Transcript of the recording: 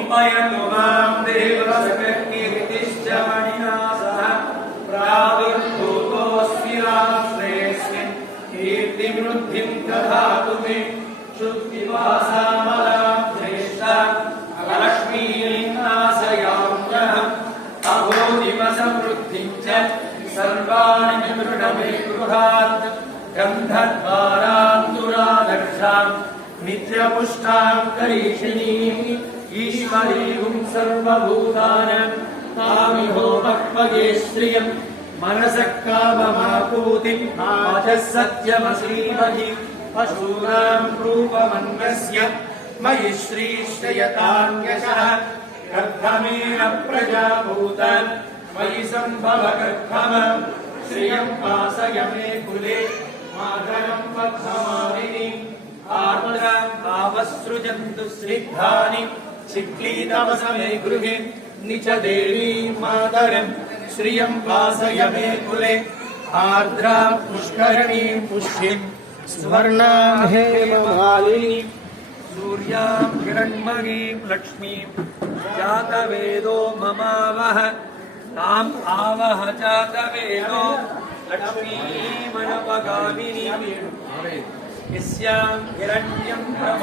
उपयतु मां देवस्कर्कीर्तिश्च मणिना सह प्रादुर्भूतोऽस्मि राष्ट्रेऽस्मिन् कीर्तिवृद्धिं ददातु मे शुद्धिवासामलां ज्येष्ठा लक्ष्मीनाशयाम्यहम् अभूतिमसमृद्धिं च सर्वाणि मृणमे गृहात् गन्धद्वारान्तुरादर्शां नित्यपुष्टां करीषिणीम् ईश्वरीं सर्वभूतानां तामिहोपक्वये श्रियं मनसः काममापूतिं वाचः सत्यमश्रीमहि पशूनां रूपमन्यस्य मयि श्रीश्रयतान्यशः कर्धमेन प्रजाभूतान् मयि सम्भवकर्धमं श्रियं वासय मे कुले मातरं पद्ममालिनीम् आर्द्रां भावसृजन्तु स्निग्धानि चिक्लीतमसमे गृहे निच देवीं मातरं श्रियं वासय मे कुले आर्द्रां पुष्करणीं पुष्टिं स्वर्णां हेममालिनीं सूर्यां हिरण्मयीं लक्ष्मीं जातवेदो ममावह ताम् आवह जातवेदो लक्ष्मीमनपगामिनीं यस्यां हिरण्यं प्रभो